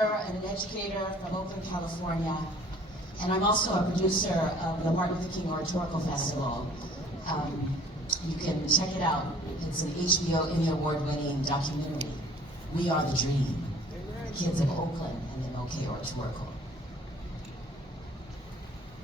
and an educator from Oakland, California, and I'm also a producer of the Martin Luther King Oratorical Festival. You can check it out. It's an HBO Emmy Award-winning documentary. We Are the Dream, Kids of Oakland and the MLK Oratorical.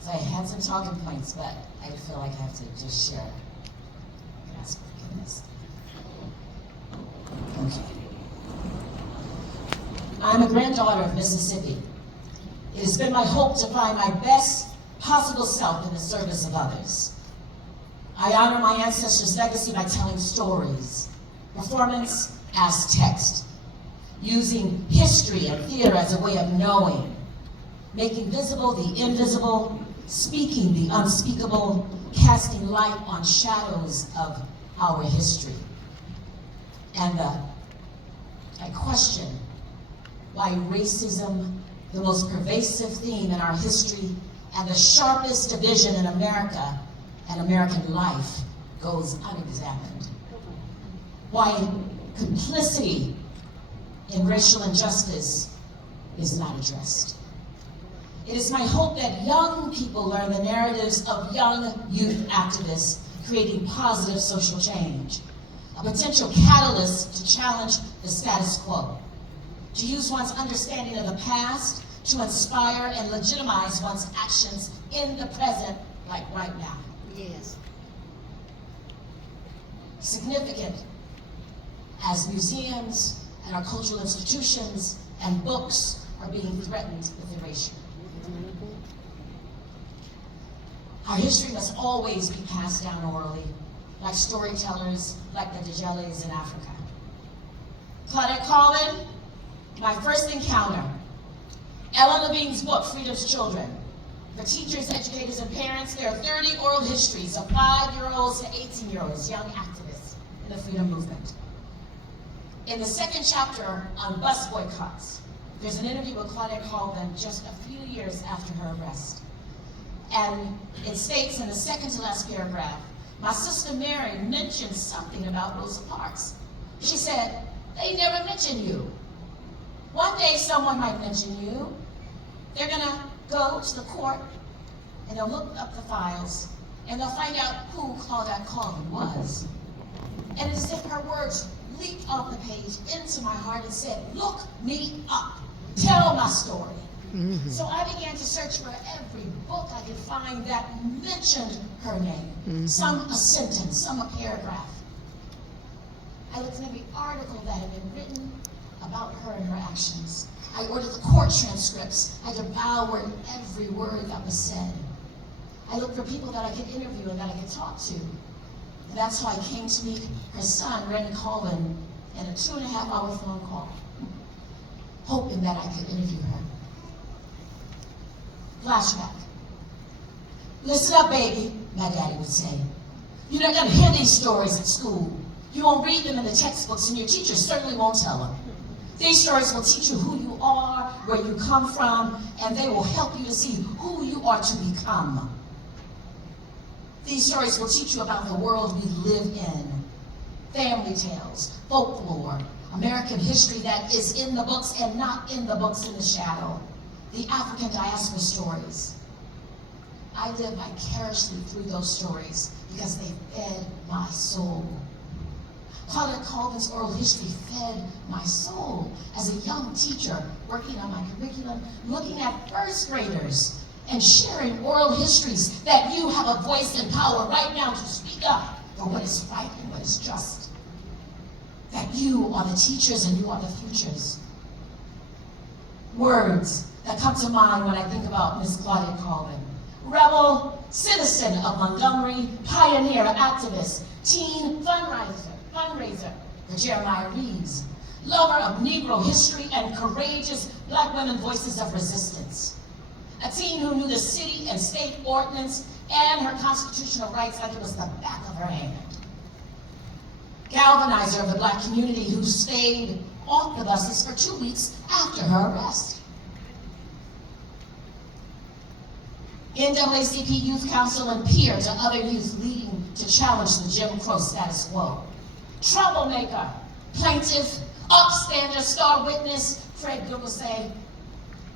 So I had some talking points, but I feel like I have to just share. I can ask for forgiveness. Okay. I'm a granddaughter of Mississippi. It has been my hope to find my best possible self in the service of others. I honor my ancestors' legacy by telling stories, performance as text, using history and theater as a way of knowing, making visible the invisible, speaking the unspeakable, casting light on shadows of our history. And I question why racism, the most pervasive theme in our history and the sharpest division in America and American life, goes unexamined. Why complicity in racial injustice is not addressed. It is my hope that young people learn the narratives of young youth activists creating positive social change, a potential catalyst to challenge the status quo, to use one's understanding of the past to inspire and legitimize one's actions in the present, like right now. Yes. Significant as museums and our cultural institutions and books are being threatened with erasure. Our history must always be passed down orally, like storytellers, like the Djeles in Africa. Claudette Colvin, my first encounter. Ellen Levine's book, Freedom's Children. For teachers, educators, and parents, there are 30 oral histories of 5-year-olds to 18-year-olds, young activists in the freedom movement. In the second chapter on bus boycotts, there's an interview with Claudette Colvin just a few years after her arrest. And it states in the second to last paragraph, my sister Mary mentioned something about Rosa Parks. She said, they never mention you. One day someone might mention you. They're gonna go to the court and they'll look up the files and they'll find out who Claudette Colvin was. And it's as if her words leaped off the page into my heart and said, look me up, tell my story. Mm-hmm. So I began to search for every book I could find that mentioned her name. Mm-hmm. Some a sentence, some a paragraph. I looked at every article that had been written about her and her actions. I ordered the court transcripts. I devoured every word that was said. I looked for people that I could interview and that I could talk to. And that's how I came to meet her son, Randy Colvin, in a 2.5-hour phone call, hoping that I could interview her. Flashback. Listen up, baby, my daddy would say. You're not gonna hear these stories at school. You won't read them in the textbooks, and your teachers certainly won't tell them. These stories will teach you who you are, where you come from, and they will help you to see who you are to become. These stories will teach you about the world we live in. Family tales, folklore, American history that is in the books and not in the books in the shadow. The African diaspora stories. I live vicariously through those stories because they fed my soul. Claudette Colvin's oral history fed my soul as a young teacher working on my curriculum, looking at first graders and sharing oral histories that you have a voice and power right now to speak up for what is right and what is just. That you are the teachers and you are the futures. Words that come to mind when I think about Miss Claudette Colvin. Rebel, citizen of Montgomery, pioneer, activist, teen fundraiser for Jeremiah Reeves, lover of Negro history and courageous Black women voices of resistance. A teen who knew the city and state ordinance and her constitutional rights like it was the back of her hand. Galvanizer of the Black community who stayed off the buses for 2 weeks after her arrest. NAACP Youth Council and peer to other youth leading to challenge the Jim Crow status quo. Troublemaker, plaintiff, upstander, star witness, Fred Gould will say,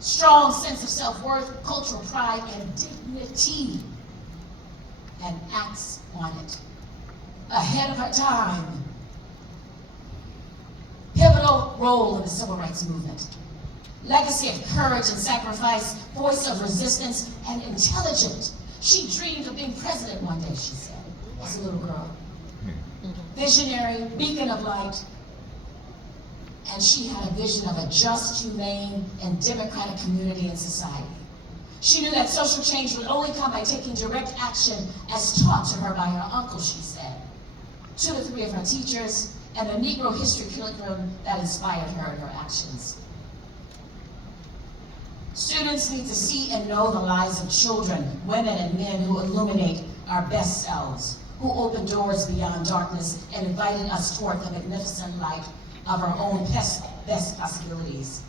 strong sense of self-worth, cultural pride, and dignity, and acts on it. Ahead of her time. Pivotal role in the civil rights movement. Legacy of courage and sacrifice, voice of resistance, and intelligent. She dreamed of being president one day, she said, as a little girl. Visionary, beacon of light, and she had a vision of a just, humane, and democratic community and society. She knew that social change would only come by taking direct action as taught to her by her uncle, she said, 2 to 3 of her teachers, and the Negro history curriculum that inspired her in her actions. Students need to see and know the lives of children, women, and men who illuminate our best selves, who opened doors beyond darkness and invited us toward the magnificent light of our own best possibilities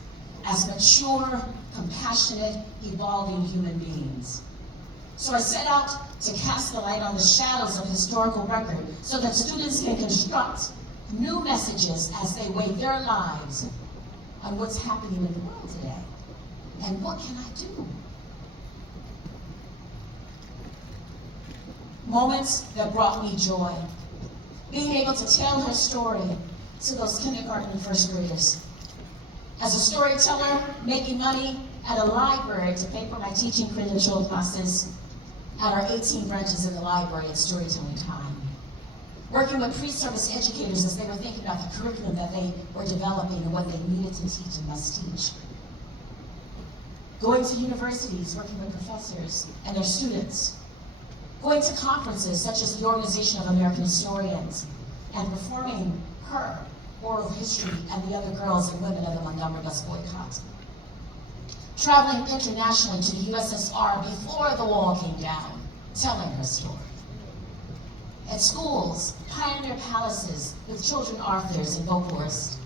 as mature, compassionate, evolving human beings. So I set out to cast the light on the shadows of historical record so that students can construct new messages as they weigh their lives on what's happening in the world today. And what can I do? Moments that brought me joy. Being able to tell her story to those kindergarten and first graders. As a storyteller, making money at a library to pay for my teaching credential classes at our 18 branches in the library at storytelling time. Working with pre-service educators as they were thinking about the curriculum that they were developing and what they needed to teach and must teach. Going to universities, working with professors and their students. Going to conferences such as the Organization of American Historians and performing her oral history and the other girls and women of the Montgomery bus boycott. Traveling internationally to the USSR before the wall came down, telling her story. At schools, pioneer palaces with children authors and vocalists.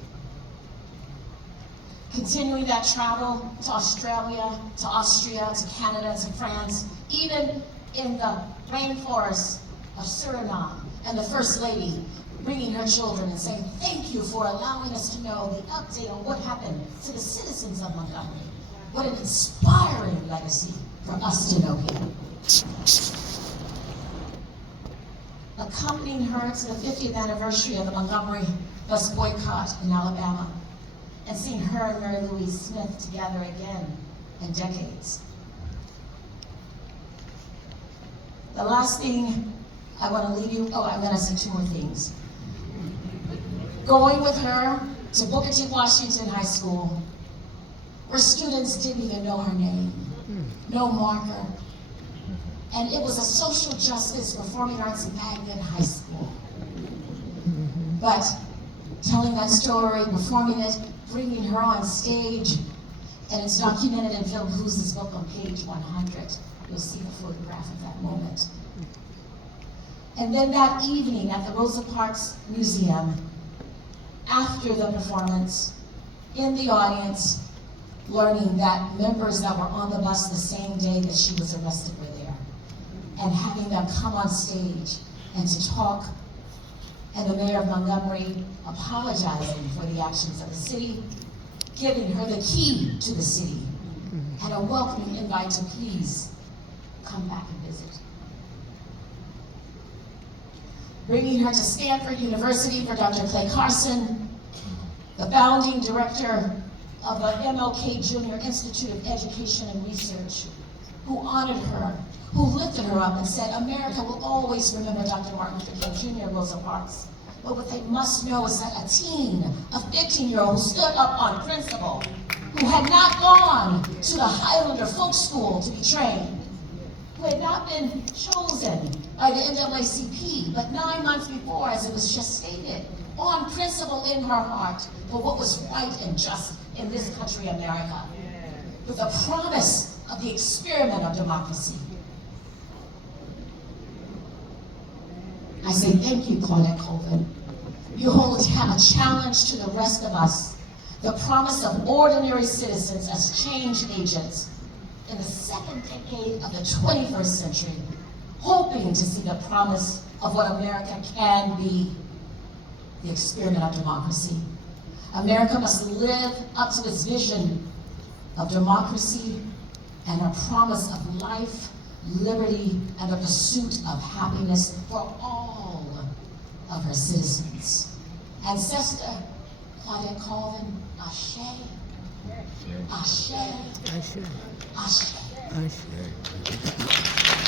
Continuing that travel to Australia, to Austria, to Canada, to France, even in the rainforests of Suriname, and the First Lady bringing her children and saying, thank you for allowing us to know the update on what happened to the citizens of Montgomery. What an inspiring legacy for us to know here. Accompanying her to the 50th anniversary of the Montgomery bus boycott in Alabama, and seeing her and Mary Louise Smith together again in decades. The last thing I want to leave you, I'm going to say 2 more things. Going with her to Booker T. Washington High School, where students didn't even know her name, no marker. And it was a social justice performing arts magnet high school. But telling that story, performing it, bringing her on stage, and it's documented in Phil Blues' book on page 100. You'll see the photograph of that moment. And then that evening at the Rosa Parks Museum, after the performance, in the audience, learning that members that were on the bus the same day that she was arrested were there, and having them come on stage and to talk, and the mayor of Montgomery apologizing for the actions of the city, giving her the key to the city, and a welcoming invite to please come back and visit. Bringing her to Stanford University for Dr. Clay Carson, the founding director of the MLK Jr. Institute of Education and Research, who honored her, who lifted her up and said, America will always remember Dr. Martin Luther King Jr. and Rosa Parks. But what they must know is that a teen, a 15-year-old who stood up on principle, who had not gone to the Highlander Folk School to be trained, who had not been chosen by the NAACP, but 9 months before, as it was just stated, on principle in her heart for what was right and just in this country, America, with the promise of the experiment of democracy. I say thank you, Claudette Colvin. You hold a challenge to the rest of us, the promise of ordinary citizens as change agents in the second decade of the 21st century, hoping to see the promise of what America can be, the experiment of democracy. America must live up to its vision of democracy and a promise of life, liberty, and the pursuit of happiness for all of her citizens. Ancestor Claudette Colvin, Ashe. Ashe. Ashe. Ashe. Ashe.